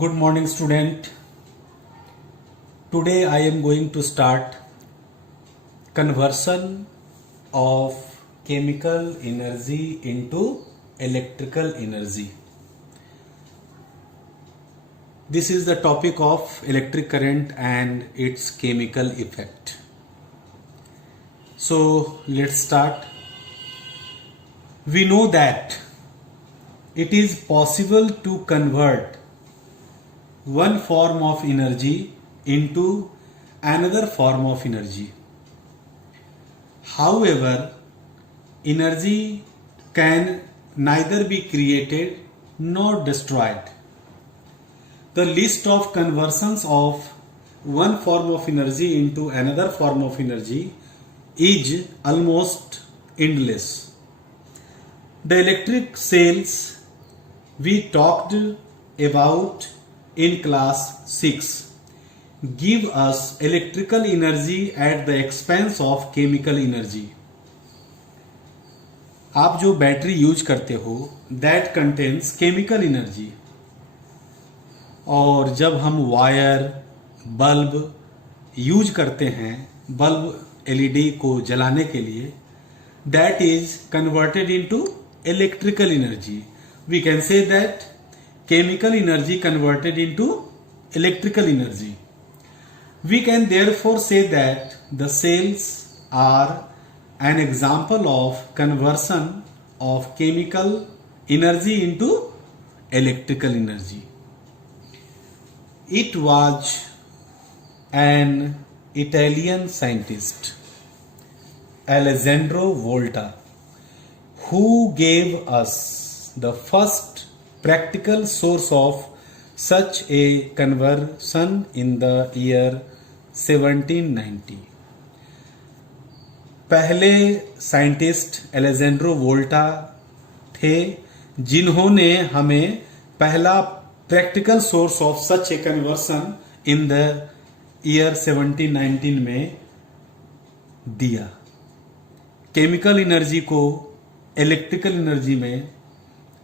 Good morning, student. Today I am going to start conversion of chemical energy into electrical energy. This is the topic of electric current and its chemical effect. So let's start. We know that it is possible to convert one form of energy into another form of energy. However, energy can neither be created nor destroyed. The list of conversions of one form of energy into another form of energy is almost endless. The electric cells we talked about in class 6 give us electrical energy at the expense of chemical energy. आप जो battery use करते हो that contains chemical energy, और जब हम wire bulb use करते हैं bulb LED को जलाने के लिए, that is converted into electrical energy. We can say that chemical energy converted into electrical energy. We can therefore say that the cells are an example of conversion of chemical energy into electrical energy. It was an Italian scientist, Alessandro Volta, who gave us the first practical source of such a conversion in the year 1790. पहले scientist Alessandro वोल्टा थे जिन्होंने हमें पहला practical source of such a conversion in the year 1719 में दिया, chemical energy को electrical energy में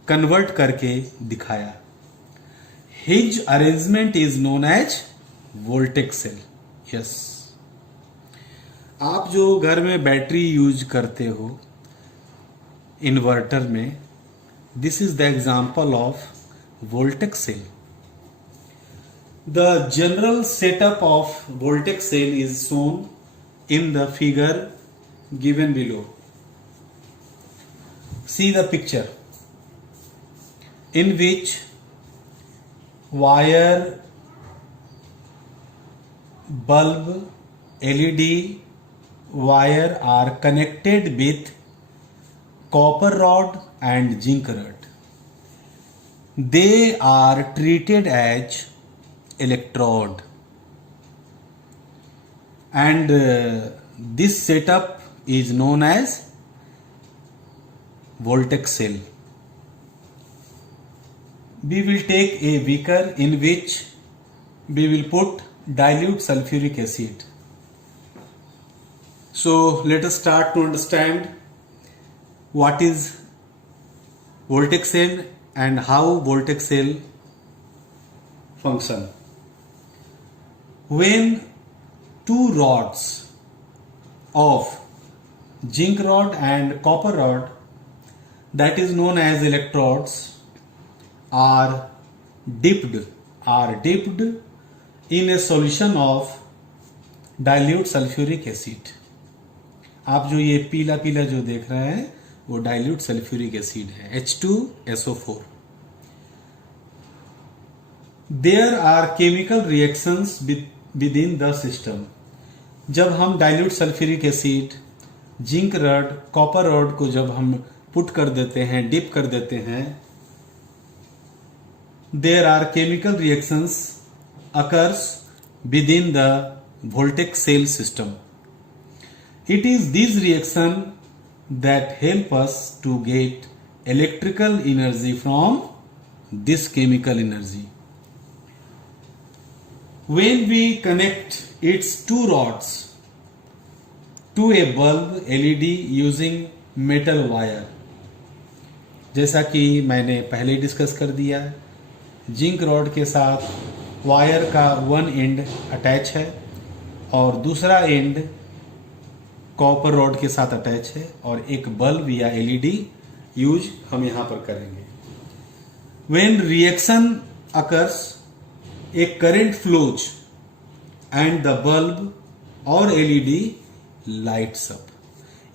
convert करके दिखाया. His arrangement is known as voltaic cell. Yes, आप जो घर में बैटरी यूज करते हो इन्वर्टर में, this is the example of voltaic cell. The general setup of voltaic cell is shown in the figure given below. See the picture in which wire, bulb, LED wire are connected with copper rod and zinc rod. They are treated as electrode, and this setup is known as Voltaic cell. We will take a beaker in which we will put dilute sulfuric acid. So let us start to understand what is Voltaic cell and how Voltaic cell function. When two rods of zinc rod and copper rod, that is known as electrodes, are dipped in a solution of dilute sulfuric acid. आप जो ये पीला पीला जो देख रहे हैं वो डाइल्यूट सल्फ्यूरिक एसिड है, H2SO4. There are chemical reactions within the system. जब हम dilute sulphuric acid, zinc rod, copper rod को जब हम पुट कर देते हैं, डिप कर देते हैं, there are chemical reactions occurs within the Voltaic cell system. It is these reactions that help us to get electrical energy from this chemical energy. When we connect its two rods to a bulb LED using metal wire, जैसा कि मैंने पहले discuss कर दिया, zinc rod के साथ wire का one and attach है और दूसरा एंड कॉपर रॉड के साथ अटैच है, और एक बल्ब या एलईडी यूज हम यहां पर करेंगे। When reaction occurs a current flows and the bulb और एलईडी लाइट्स अप।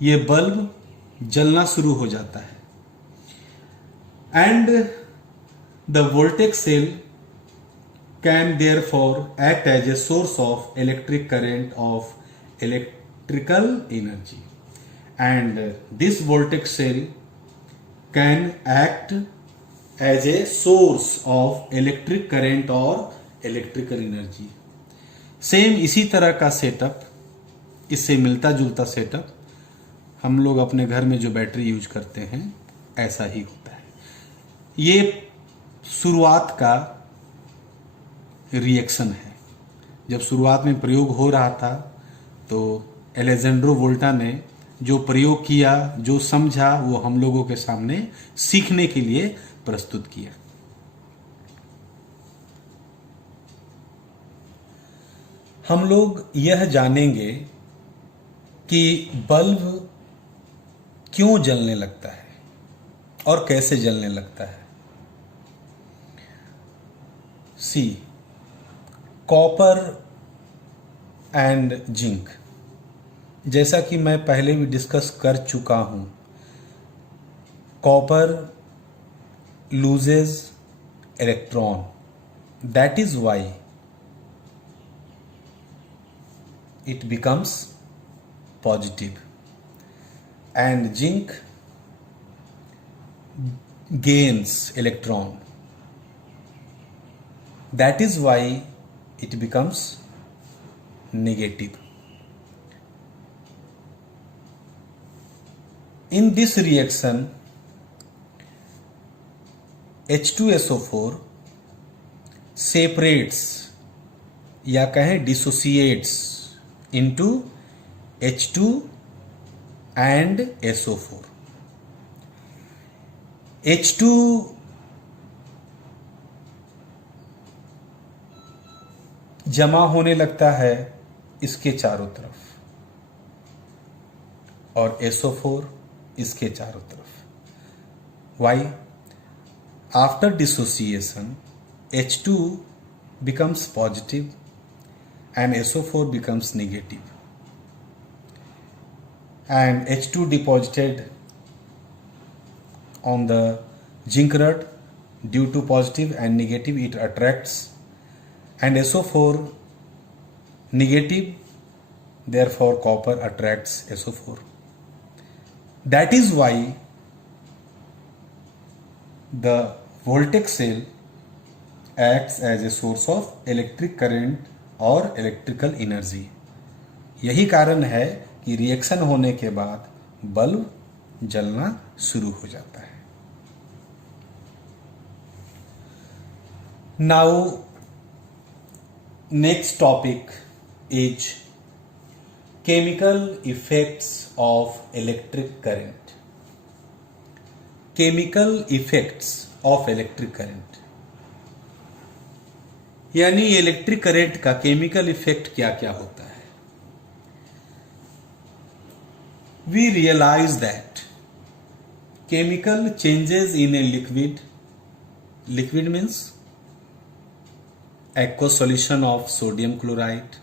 ये बल्ब जलना शुरू हो जाता है and the voltage cell can therefore act as a source of electric current of electrical energy, and this voltage cell can act as a source of electric current और electrical energy. Same इसी तरह का setup, इससे मिलता जुलता setup हम लोग अपने घर में जो बैटरी यूज करते हैं ऐसा ही होता है। ये शुरुआत का रिएक्शन है। जब शुरुआत में प्रयोग हो रहा था तो अलेजेंड्रो वोल्टा ने जो प्रयोग किया, जो समझा, वो हम लोगों के सामने सीखने के लिए प्रस्तुत किया। हम लोग यह जानेंगे कि बल्ब क्यों जलने लगता है और कैसे जलने लगता है। सी, कॉपर एंड जिंक, जैसा कि मैं पहले भी डिस्कस कर चुका हूं, copper loses electron, that is why it becomes positive, and zinc gains electron, that is why it becomes negative. In this reaction H2SO4 separates या कहें dissociates into H2 and SO4. H2 जमा होने लगता है इसके चारों तरफ और SO4 इसके चारों तरफ। Why? After dissociation, H2 becomes positive and SO4 becomes negative, and H2 deposited on the zinc rod, due to positive and negative it attracts, and SO4 negative, therefore copper attracts SO4. That is why the voltaic cell acts as a source of electric current और electrical energy. यही कारण है कि reaction होने के बाद bulb जलना शुरू हो जाता है। Now next topic is chemical effects of electric current. Chemical effects of electric current यानी इलेक्ट्रिक करंट का केमिकल इफेक्ट क्या क्या होता है। We realise that chemical changes in a liquid, liquid means aqueous solution of sodium chloride,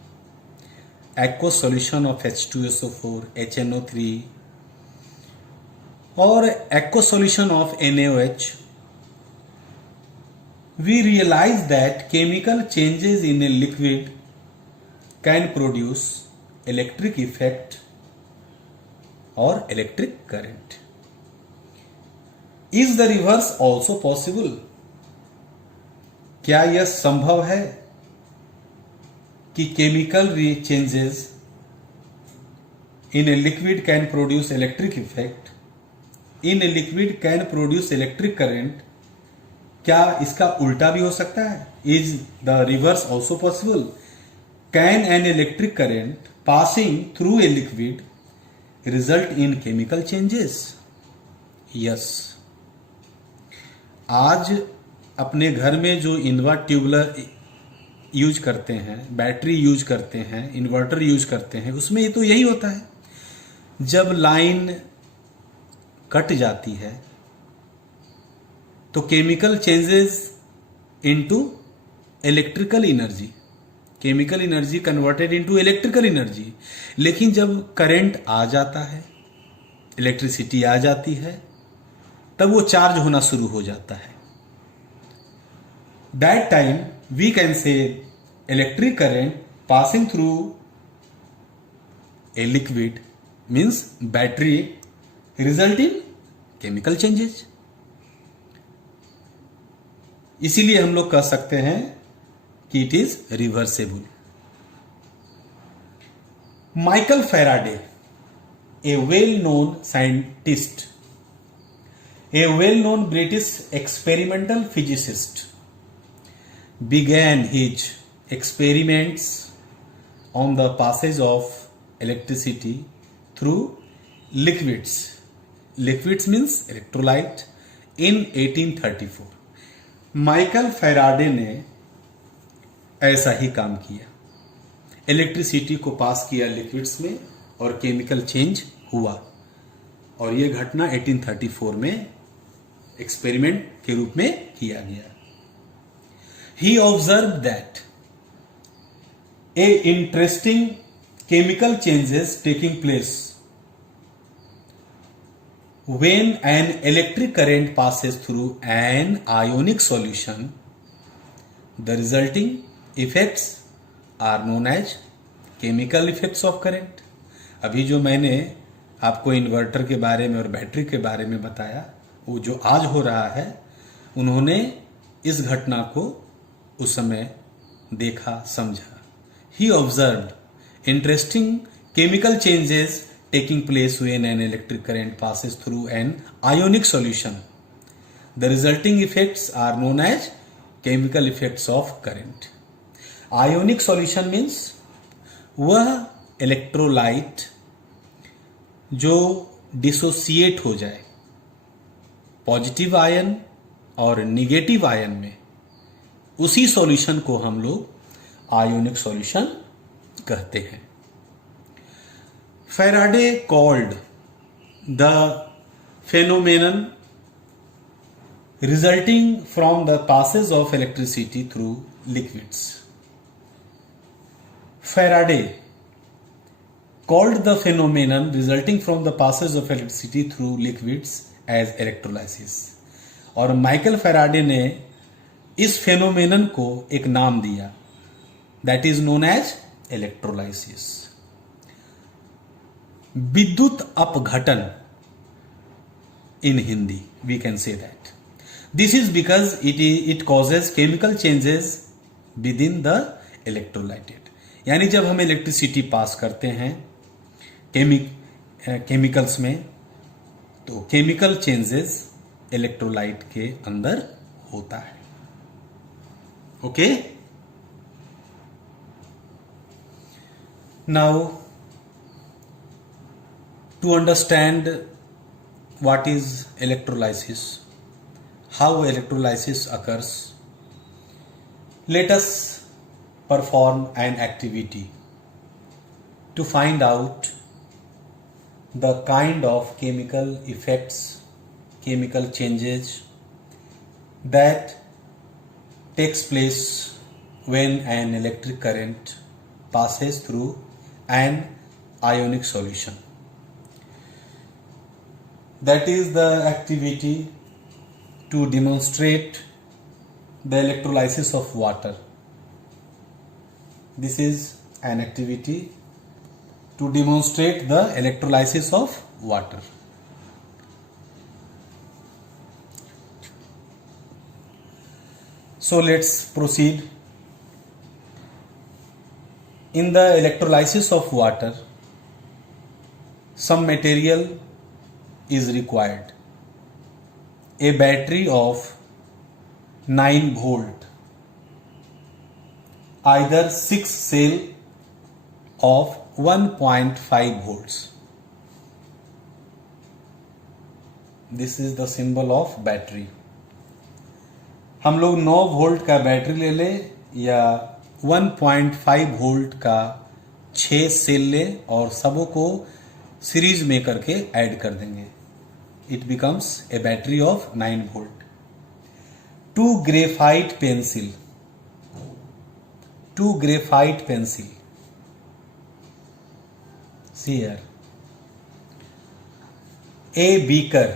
aqueous solution of H2SO4, HNO3, or aqueous solution of NaOH. We realize that chemical changes in a liquid can produce electric effect or electric current. Is the reverse also possible? क्या यह संभव है कि chemical changes in a liquid can produce electric effect, in a liquid can produce electric current? क्या इसका उल्टा भी हो सकता है? Is the reverse also possible? Can an electric current passing through a liquid result in chemical changes? Yes. आज अपने घर में जो ट्यूबलर यूज करते हैं, बैटरी यूज करते हैं, इन्वर्टर यूज करते हैं, उसमें ये तो यही होता है। जब लाइन कट जाती है तो chemical changes into electrical energy, chemical energy converted into electrical energy. लेकिन जब करंट आ जाता है, इलेक्ट्रिसिटी आ जाती है, तब वो चार्ज होना शुरू हो जाता है। That time we can say electric current passing through a liquid means battery result in chemical changes. इसीलिए हम लोग कह सकते हैं कि it is reversible. Michael Faraday, a well known scientist, a well-known British experimental physicist, began his experiments on the passage of electricity through liquids. Liquids means electrolyte in 1834. Michael Faraday ने ऐसा ही काम किया, इलेक्ट्रिसिटी को पास किया liquids में और chemical change हुआ। और यह घटना 1834 में एक्सपेरिमेंट के रूप में किया गया। He observe that a interesting chemical changes taking place when an electric current passes through an ionic solution. The resulting effects are known as chemical effects of current. अभी जो मैंने आपको इन्वर्टर के बारे में और बैटरी के बारे में बताया, वो जो आज हो रहा है, उन्होंने इस घटना को उस समय देखा, समझा। He observed interesting chemical changes taking place when an electric current passes through an ionic solution. The resulting effects are known as chemical effects of current. Ionic solution means वह इलेक्ट्रोलाइट जो डिसोसिएट हो जाए positive ion और negative ion में, उसी solution को हम लोग आयोनिक सॉल्यूशन कहते हैं। Faraday called the phenomenon resulting from the passage of electricity through liquids. Faraday called the phenomenon resulting from the passage of electricity through liquids as electrolysis. और Michael Faraday ने इस phenomenon को एक नाम दिया, that is known as electrolysis. विद्युत अपघटन in Hindi, we can say that. This is because it causes chemical changes within the electrolyte. यानी जब हम इलेक्ट्रिसिटी पास करते हैं केमिकल्स में, तो केमिकल चेंजेस इलेक्ट्रोलाइट के अंदर होता है। Okay, now to understand what is electrolysis, how electrolysis occurs, let us perform an activity to find out the kind of chemical effects, chemical changes that takes place when an electric current passes through an ionic solution. That is the activity to demonstrate the electrolysis of water. This is an activity to demonstrate the electrolysis of water. So let's proceed. In the electrolysis of water, some material is required. A battery of 9 volt, either 6 cell of 1.5 volts. This is the symbol of battery. हम लोग 9 volt का battery ले लें या 1.5 volt का 6 cell ले और सबों को सीरीज में करके ऐड कर देंगे. It becomes a battery of 9 volt. 2 graphite pencil. See here. A beaker.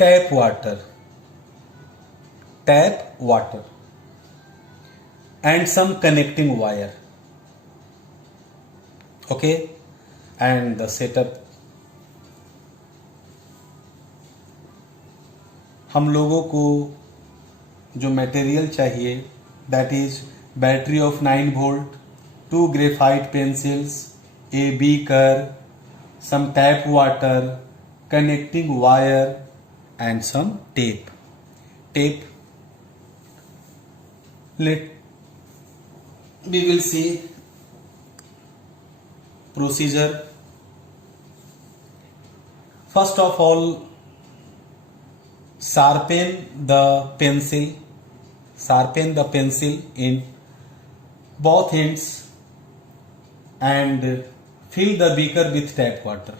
Tap water. And some connecting wire. Okay, and the setup. हम लोगों को जो मटेरियल चाहिए that is battery of 9 volt, 2 graphite pencils, a beaker, some tap water, connecting wire and some tape. Let we will see procedure. First of all, sharpen the pencil in both ends and fill the beaker with tap water.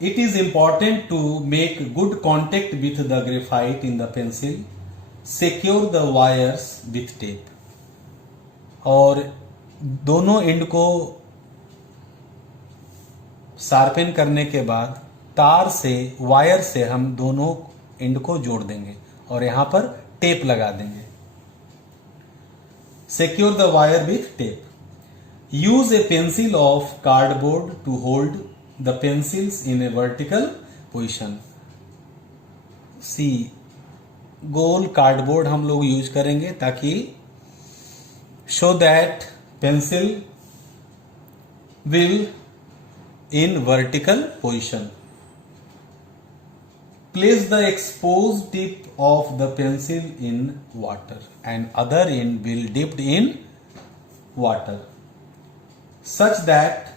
It is important to make good contact with the graphite in the pencil. Secure the wires with tape. और दोनों and को sharpen करने के बाद wire से हम दोनों and को जोड़ देंगे और यहां पर टेप लगा देंगे. Secure the wire with tape. Use a pencil of cardboard to hold the pencils in a vertical position. See, goal cardboard हम लोग यूज करेंगे ताकि show that pencil will in vertical position. Place the exposed tip of the pencil in water and other end will dipped in water such that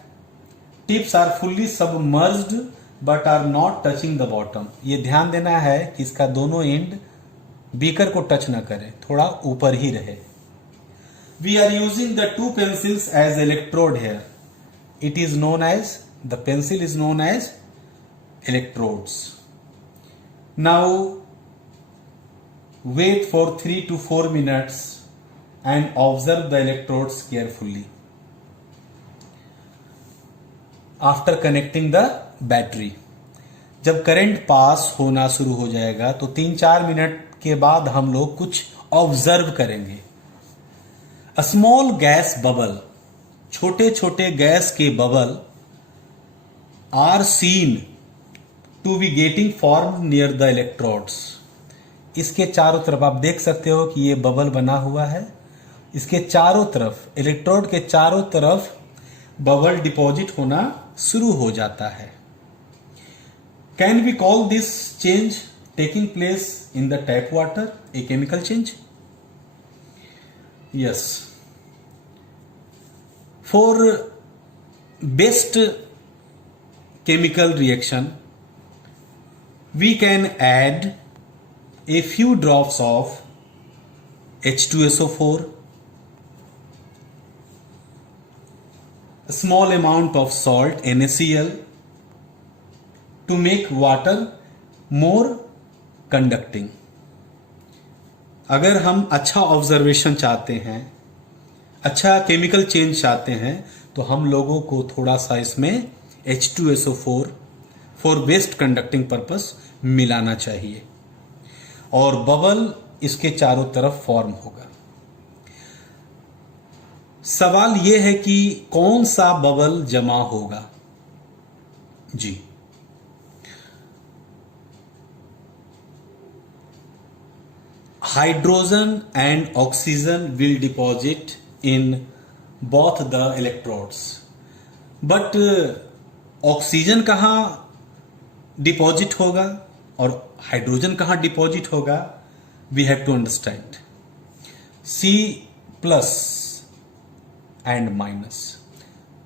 tips are fully submerged but are not touching the bottom. ये ध्यान देना है कि इसका दोनों and beaker को touch न करे, थोड़ा ऊपर ही रहे. We are using the 2 pencils as electrode here. It is known as, the pencil is known as electrodes. Now wait for 3 to 4 minutes and observe the electrodes carefully. After connecting the battery, जब current pass होना शुरू हो जाएगा तो 3-4 minute के बाद हम लोग कुछ ऑब्जर्व करेंगे. अ स्मॉल गैस बबल, छोटे छोटे गैस के bubble are seen to be getting form near the electrodes. इसके चारों तरफ आप देख सकते हो कि ये बबल बना हुआ है. इसके चारों तरफ, इलेक्ट्रोड के चारों तरफ बबल डिपॉजिट होना शुरू हो जाता है. Can we call this change taking place in the tap water a chemical change? Yes. For best chemical reaction we can add a few drops of H2SO4, a small amount of salt NaCl to make water more conducting. अगर हम अच्छा observation चाहते हैं, अच्छा chemical change चाहते हैं, तो हम लोगों को थोड़ा सा इसमें H2SO4 for best conducting purpose मिलाना चाहिए और बबल इसके चारों तरफ फॉर्म होगा. सवाल यह है कि कौन सा बबल जमा होगा? जी, hydrogen and oxygen will deposit in both the electrodes. But oxygen कहां डिपॉजिट होगा और हाइड्रोजन कहां डिपॉजिट होगा? We have to understand. C+ and minus.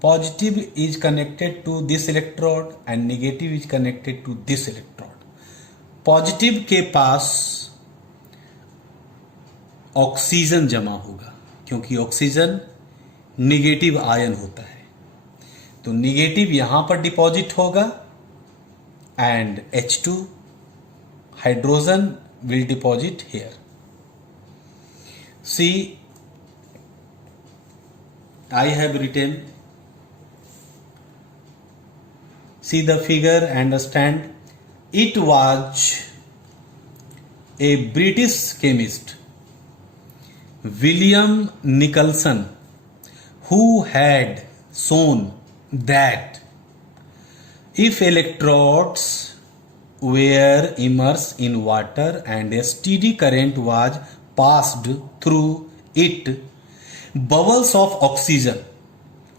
Positive is connected to this electrode and negative is connected to this electrode. Positive के पास oxygen जमा होगा क्योंकि oxygen negative ion होता है, तो निगेटिव यहां पर डिपॉजिट होगा and H2 hydrogen will deposit here. See, I have written, see the figure, understand. It was a British chemist, William Nicholson, who had shown that if electrodes were immersed in water and a steady current was passed through it, bubbles of oxygen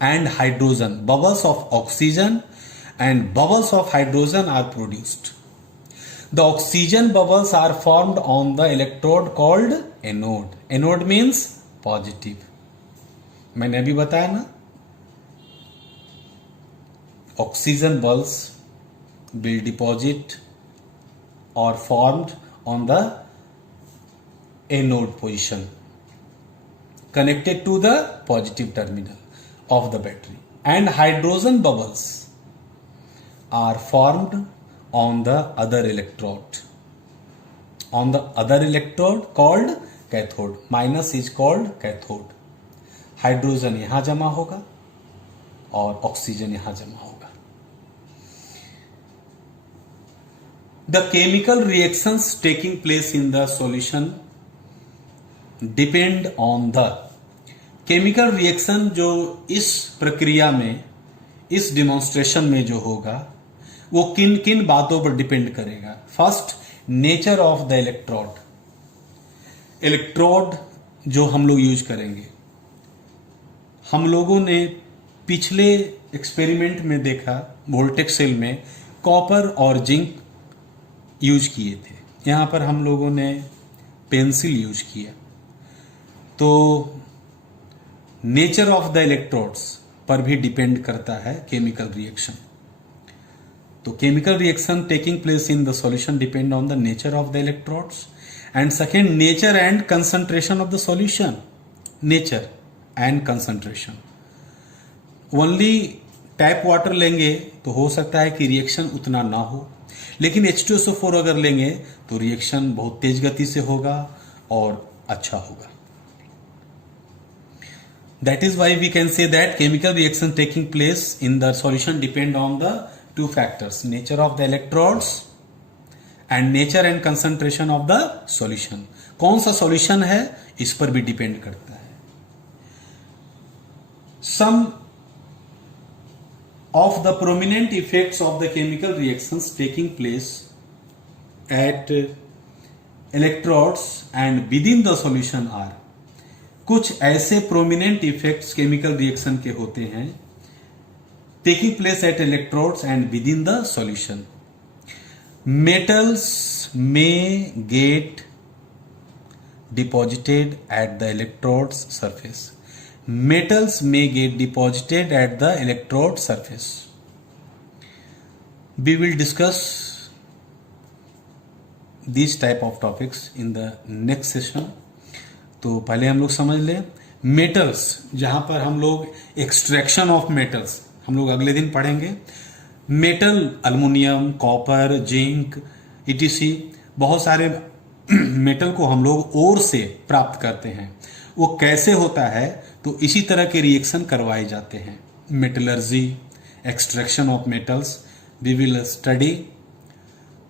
and hydrogen are produced. The oxygen bubbles are formed on the electrode called anode. Anode means positive. मैंने अभी बताया ना, oxygen bubbles will deposit or formed on the anode position connected to the positive terminal of the battery, and hydrogen bubbles are formed on the other electrode called cathode. Minus is called cathode. Hydrogen यहां जमा होगा और oxygen यहां जमा होगा. The chemical reactions taking place in the solution depend on the chemical reaction जो इस प्रक्रिया में, इस डिमॉन्स्ट्रेशन में जो होगा वो किन किन बातों पर डिपेंड करेगा. First, nature of the electrode. Electrode जो हम लोग यूज करेंगे, हम लोगों ने पिछले एक्सपेरिमेंट में देखा वोल्टेक सेल में कॉपर और जिंक यूज किए थे. यहां पर हम लोगों ने पेंसिल यूज किया. तो नेचर ऑफ द इलेक्ट्रोड्स पर भी डिपेंड करता है केमिकल रिएक्शन. तो chemical reaction taking place in the solution depend on the nature of the electrodes. And second, nature and concentration of the solution. Nature and concentration. Only tap water लेंगे तो हो सकता है कि reaction उतना ना हो, लेकिन H2SO4 अगर लेंगे तो रिएक्शन बहुत तेज गति से होगा और अच्छा होगा. That is why we can say that chemical reaction taking place in the solution depend on the two factors, nature of the electrodes and nature and concentration of the solution. कौन सा solution है इस पर भी depend करता है. Some of the prominent effects of the chemical reactions taking place at electrodes and within the solution are. कुछ ऐसे प्रोमिनेंट इफेक्ट्स केमिकल रिएक्शन के होते हैं taking place at electrodes and with in the solution. Metals may gate deposited at the electrodes surface. Metals may get deposited at the electrode surface. We will discuss these type of topics in the next session. तो पहले हम लोग समझ लें metals, जहां पर हम लोग एक्सट्रैक्शन ऑफ मेटल्स हम लोग अगले दिन पढ़ेंगे. Metal aluminium, copper, zinc etc. बहुत सारे मेटल को हम लोग ओर से प्राप्त करते हैं. वो कैसे होता है, तो इसी तरह के रिएक्शन करवाए जाते हैं. Metallurgy, extraction of metals we will study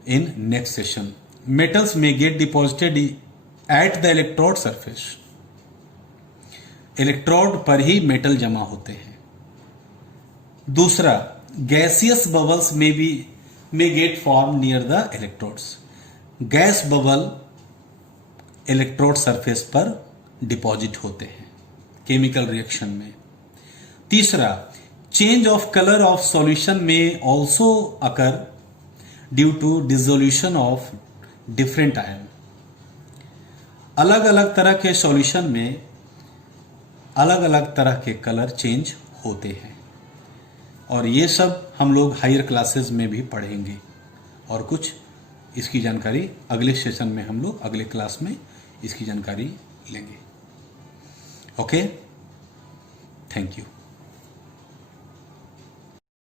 in next session. Metals में get deposited at the electrode surface. Electrode पर ही मेटल जमा होते हैं. दूसरा, गैसियस बबल्स में get form near the electrodes. Gas bubble electrode surface पर डिपॉजिट होते हैं केमिकल रिएक्शन में. तीसरा, change of colour of solution में also occur due to dissolution of different ion. अलग अलग तरह के सॉल्यूशन में अलग अलग तरह के कलर चेंज होते हैं, और ये सब हम लोग हायर क्लासेस में भी पढ़ेंगे, और कुछ इसकी जानकारी अगले सेशन में हम लोग अगले क्लास में इसकी जानकारी लेंगे। Okay, thank you.